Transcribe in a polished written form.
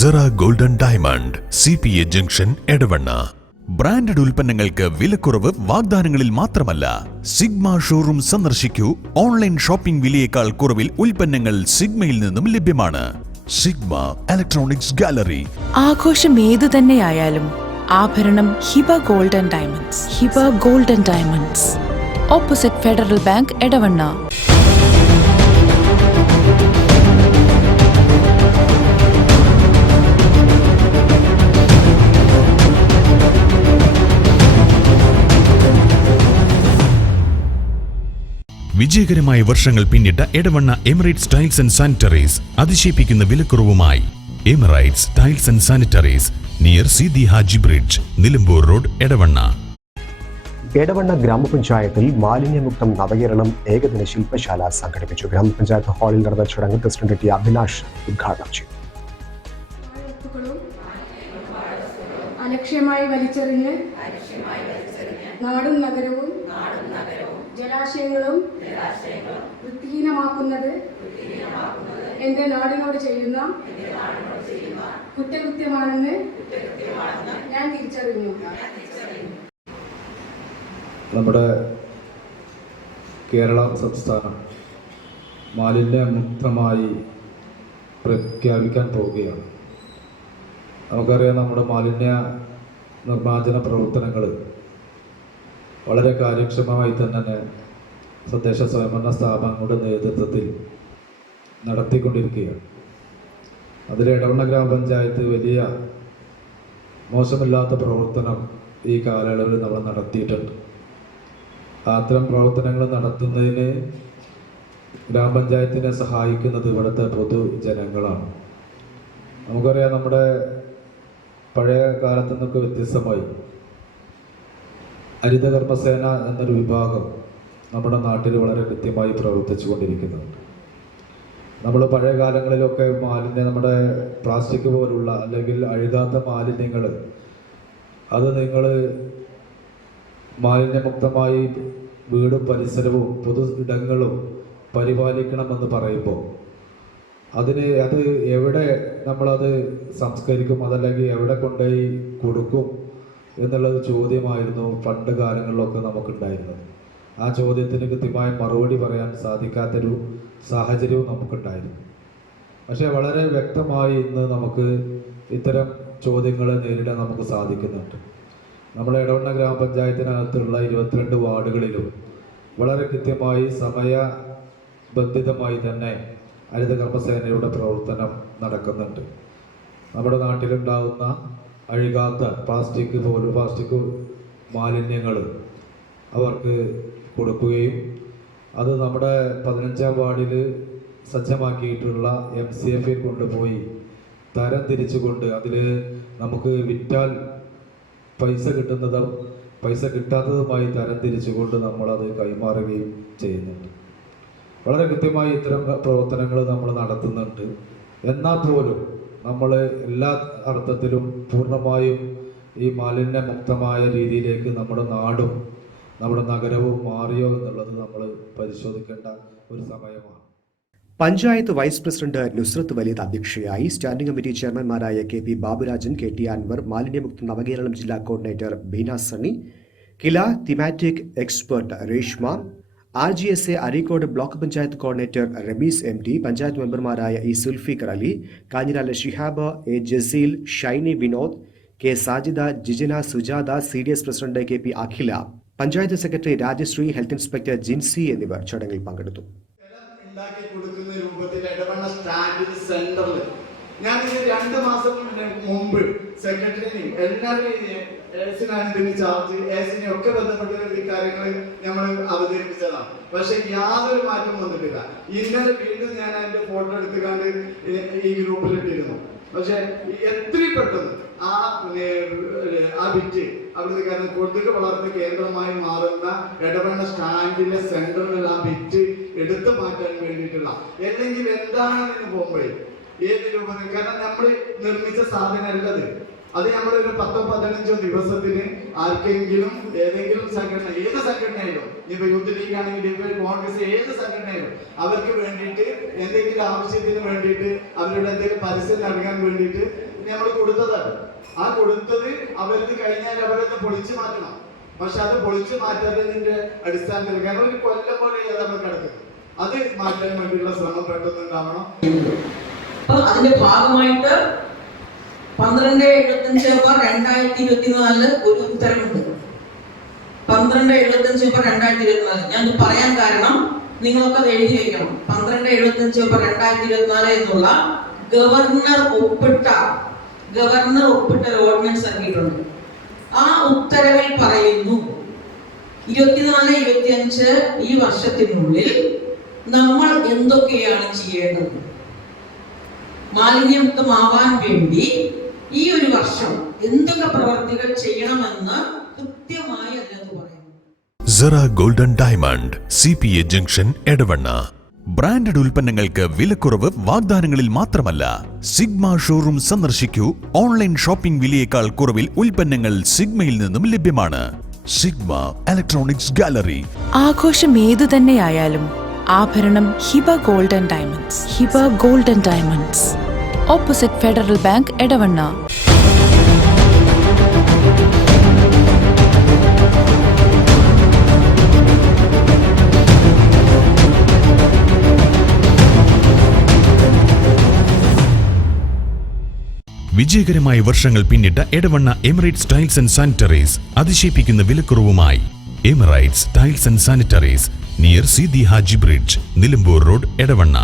Cera golden diamond CPA junction Edavanna. Branded ഉൽപ്പന്നങ്ങൾക്ക് വിലക്കുറവ് വാഗ്ദാനങ്ങളിൽ മാത്രമല്ല, സിഗ്മ ഷോറൂം സന്ദർശിക്കൂ. ഓൺലൈൻ ഷോപ്പിംഗ് വിലയേക്കാൾ കുറവിൽ ഉൽപ്പന്നങ്ങൾ സിഗ്മയിൽ നിന്നും ലഭ്യമാണ്. Sigma electronics gallery. ആഘോഷം ഏതു തന്നെയായാലും ആഭരണം Hiba golden diamonds. Hiba golden diamonds, opposite federal bank, Edavanna. വിജയകരമായ വർഷങ്ങൾ പിന്നിട്ട Edavanna Emirates tiles and sanitaries അതിശയിപ്പിക്കുന്ന വിലക്കുറവുമായി. Emirates tiles and sanitaries, near Sidi Haji bridge, Nilambur road, Edavanna. Edavanna ഗ്രാമപഞ്ചായത്തിൽ മാലിന്യമുക്തം നവകേരളം ഏകദിന ശില്പശാല സംഘടിപ്പിച്ചു. ഗ്രാമപഞ്ചായത്ത് ഹാളിൽ നടന്ന ചടങ്ങ് പ്രസിഡന്റ് ടി അഭിലാഷ് ഉദ്ഘാടനം ചെയ്തു. അലക്ഷ്യമായി വലിച്ചെറിഞ്ഞ് നാടും നഗരവും ജലാശയങ്ങളും വൃത്തിഹീനമാക്കുന്നത് എന്റെ നാടിനോട് ചെയ്യുന്ന കുറ്റകൃത്യമാണെന്ന് ഞാൻ തിരിച്ചറിഞ്ഞു. നമ്മുടെ കേരള സംസ്ഥാനം മാലിന്യമുക്തമായി പ്രഖ്യാപിക്കാൻ പോവുകയാണ്. നമുക്കറിയാം, നമ്മുടെ മാലിന്യ നിർമ്മാർജ്ജന പ്രവർത്തനങ്ങൾ വളരെ കാര്യക്ഷമമായി തന്നെ തദ്ദേശ സ്വയംഭരണ സ്ഥാപനങ്ങളുടെ നേതൃത്വത്തിൽ നടത്തിക്കൊണ്ടിരിക്കുകയാണ്. അതിൽ എടവണ്ണ ഗ്രാമപഞ്ചായത്ത് വലിയ മോശമില്ലാത്ത പ്രവർത്തനം ഈ കാലയളവിൽ നമ്മൾ നടത്തിയിട്ടുണ്ട്. അത്തരം പ്രവർത്തനങ്ങൾ നടത്തുന്നതിന് ഗ്രാമപഞ്ചായത്തിനെ സഹായിക്കുന്നത് ഇവിടുത്തെ പൊതുജനങ്ങളാണ്. നമുക്കറിയാം, നമ്മുടെ പഴയ കാലത്തു നിന്നൊക്കെ വ്യത്യസ്തമായി ഹരിതകർമ്മസേന എന്നൊരു വിഭാഗം നമ്മുടെ നാട്ടിൽ വളരെ കൃത്യമായി പ്രവർത്തിച്ചു കൊണ്ടിരിക്കുന്നുണ്ട്. നമ്മൾ പഴയ കാലങ്ങളിലൊക്കെ നമ്മുടെ പ്ലാസ്റ്റിക് പോലുള്ള അല്ലെങ്കിൽ അഴുകാത്ത മാലിന്യങ്ങൾ അത് നിങ്ങൾ മാലിന്യമുക്തമായി വീടും പരിസരവും പൊതു ഇടങ്ങളും പരിപാലിക്കണമെന്ന് പറയുമ്പോൾ അത് എവിടെ നമ്മളത് സംസ്കരിക്കും, അതല്ലെങ്കിൽ എവിടെ കൊണ്ടുപോയി കൊടുക്കും എന്നുള്ളത് ചോദ്യമായിരുന്നു പണ്ട് കാലങ്ങളിലൊക്കെ നമുക്കുണ്ടായിരുന്നത്. ആ ചോദ്യത്തിന് കൃത്യമായ മറുപടി പറയാൻ സാധിക്കാത്തൊരു സാഹചര്യവും നമുക്കുണ്ടായിരുന്നു. പക്ഷേ വളരെ വ്യക്തമായി ഇന്ന് നമുക്ക് ഇത്തരം ചോദ്യങ്ങളെ നേരിടാൻ നമുക്ക് സാധിക്കുന്നുണ്ട്. നമ്മുടെ എടവണ്ണ ഗ്രാമപഞ്ചായത്തിനകത്തുള്ള 22 വാർഡുകളിലും വളരെ കൃത്യമായി സമയബന്ധിതമായി തന്നെ ഹരിതകർമ്മസേനയുടെ പ്രവർത്തനം നടക്കുന്നുണ്ട്. നമ്മുടെ നാട്ടിലുണ്ടാകുന്ന അഴുകാത്ത പ്ലാസ്റ്റിക് മാലിന്യങ്ങൾ അവർക്ക് കൊടുക്കുകയും അത് നമ്മുടെ 15-ാം വാർഡിൽ സജ്ജമാക്കിയിട്ടുള്ള MCFയിൽ കൊണ്ടുപോയി തരം തിരിച്ചുകൊണ്ട് അതിൽ നമുക്ക് വിറ്റാൽ പൈസ കിട്ടുന്നതും പൈസ കിട്ടാത്തതുമായി തരം തിരിച്ചുകൊണ്ട് നമ്മളത് കൈമാറുകയും ചെയ്യുന്നുണ്ട്. വളരെ കൃത്യമായി ഇത്തരം പ്രവർത്തനങ്ങൾ നമ്മൾ നടത്തുന്നുണ്ട്. എന്നാൽ പോലും നമ്മൾ എല്ലാ അർത്ഥത്തിലും പൂർണ്ണമായും ഈ മാലിന്യമുക്തമായ രീതിയിലേക്ക് നമ്മുടെ നാടും നമ്മുടെ നഗരവും മാറിയോ എന്നുള്ളത് നമ്മൾ പരിശോധിക്കേണ്ട ഒരു സമയമാണ്. പഞ്ചായത്ത് വൈസ് പ്രസിഡന്റ് നുസ്രത്ത് വലീദ് അധ്യക്ഷയായി. സ്റ്റാൻഡിംഗ് കമ്മിറ്റി ചെയർമാൻമാരായ KP ബാബുരാജൻ, KT അൻവർ, മാലിന്യമുക്ത നവകേരളം ജില്ലാ coordinator Beena Sunny, Kila thematic expert Reshma, RGSA Areekode block panchayat coordinator Ramees MD, panchayat മെമ്പർമാരായ E Sulfikar Ali, Kanhirala Shihab, A Jaseel, Shiny Vinod, K Sajida, Jijana, Sujatha, CDS president KP Akhila, panchayat secretary Rajashree, health inspector Jincy എന്നിവർ ചടങ്ങിൽ പങ്കെടുത്തു. ഞാൻ 2 മാസം മുമ്പ് സെക്രട്ടറിനെയും എല്ലാവരെയും ചാർജ് ഒക്കെ ബന്ധപ്പെട്ട കാര്യങ്ങൾ നമ്മൾ അവതരിപ്പിച്ചതാണ്. പക്ഷെ യാതൊരു മാറ്റം വന്നിട്ടില്ല. ഇന്നലെ വീണ്ടും ഞാൻ അതിന്റെ ഫോട്ടോ എടുത്തുകൊണ്ട് ഈ ഗ്രൂപ്പിൽ ഇട്ടിരുന്നു. പക്ഷെ എത്രയും പെട്ടെന്ന് ആ വിറ്റ് അവിടുത്തെ കാരണം കൊതുക് വളർന്ന കേന്ദ്രമായി മാറുന്ന എടവണ്ണ സ്റ്റാൻഡിലെ സെന്ററിൽ ആ വിറ്റ് എടുത്തു മാറ്റാൻ വേണ്ടിയിട്ടുള്ള അല്ലെങ്കിൽ എന്താണെന്ന് പോകുമ്പോഴേ ഏത് രൂപത്തിൽ, കാരണം നമ്മൾ നിർമ്മിച്ച സാധനമല്ലത്. അത് നമ്മളൊരു 10-15 ദിവസത്തിന് ആർക്കെങ്കിലും ഏതെങ്കിലും സംഘടന, ഏത് സംഘടനയിലും, ഇപ്പൊ യൂത്ത് ലീഗ് ആണെങ്കിൽ കോൺഗ്രസ്, ഏത് സംഘടനയിലും അവർക്ക് വേണ്ടിയിട്ട് എന്തെങ്കിലും ആവശ്യത്തിന് വേണ്ടിയിട്ട് അവരുടെ എന്തെങ്കിലും പരസ്യം നൽകാൻ വേണ്ടിയിട്ട് കൊടുത്തതാണ്. ആ കൊടുത്തത് അവരത് കഴിഞ്ഞാൽ അവരത് പൊളിച്ചു മാറ്റണം. പക്ഷെ അത് പൊളിച്ചു മാറ്റാത്തതിന്റെ അടിസ്ഥാനത്തിൽ കാരണം ഒരു കൊല്ലം പോലെ നമ്മൾ കിടക്കുന്നത്, അത് മാറ്റാൻ വേണ്ടിയുള്ള ശ്രമം പെട്ടെന്നുണ്ടാവണം. അപ്പൊ അതിന്റെ ഭാഗമായിട്ട് 12/75/2024 ഒരു ഉത്തരവുണ്ട്. 12/75/2024 ഞാൻ പറയാൻ കാരണം നിങ്ങളൊക്കെ അത് എഴുതി വെക്കണം. 12/75/2024 എന്നുള്ള ഗവർണർ ഒപ്പിട്ട ഒരു ഓർഡിനൻസ് ഇറക്കിയിട്ടുണ്ട്. ആ ഉത്തരവിൽ പറയുന്നു 24-25 ഈ വർഷത്തിനുള്ളിൽ നമ്മൾ എന്തൊക്കെയാണ് ചെയ്യേണ്ടത്, മാലിന്യമുക്തമാവാൻ വേണ്ടി ഈ ഒരു വർഷം എന്തൊക്കെ പ്രവർത്തികൾ ചെയ്യണമെന്ന് കൃത്യമായി അതിനകത്ത് പറയുന്നു. സെറ golden diamond, CPA junction, Edavanna. Branded ഉൽപ്പന്നങ്ങൾക്ക് വിലക്കുറവ് വാഗ്ദാനങ്ങളിൽ മാത്രമല്ല, സിഗ്മ ഷോറൂം സന്ദർശിക്കൂ. ഓൺലൈൻ ഷോപ്പിംഗ് വിലയേക്കാൾ കുറവിൽ ഉൽപ്പന്നങ്ങൾ സിഗ്മയിൽ നിന്നും ലഭ്യമാണ്. Sigma electronics gallery. ആഘോഷം ഏതു തന്നെയായാലും ആഭരണം Hiba golden diamonds. Hiba golden diamonds, opposite federal bank, Edavanna. വിജയകരമായ വർഷങ്ങൾ പിന്നിട്ട Edavanna Emirates tiles and sanitaries അതിശയിപ്പിക്കുന്ന വിലക്കുറവുമായി. Emirates tiles and sanitaries, near Sidi Haji bridge, Nilambur road, Edavanna.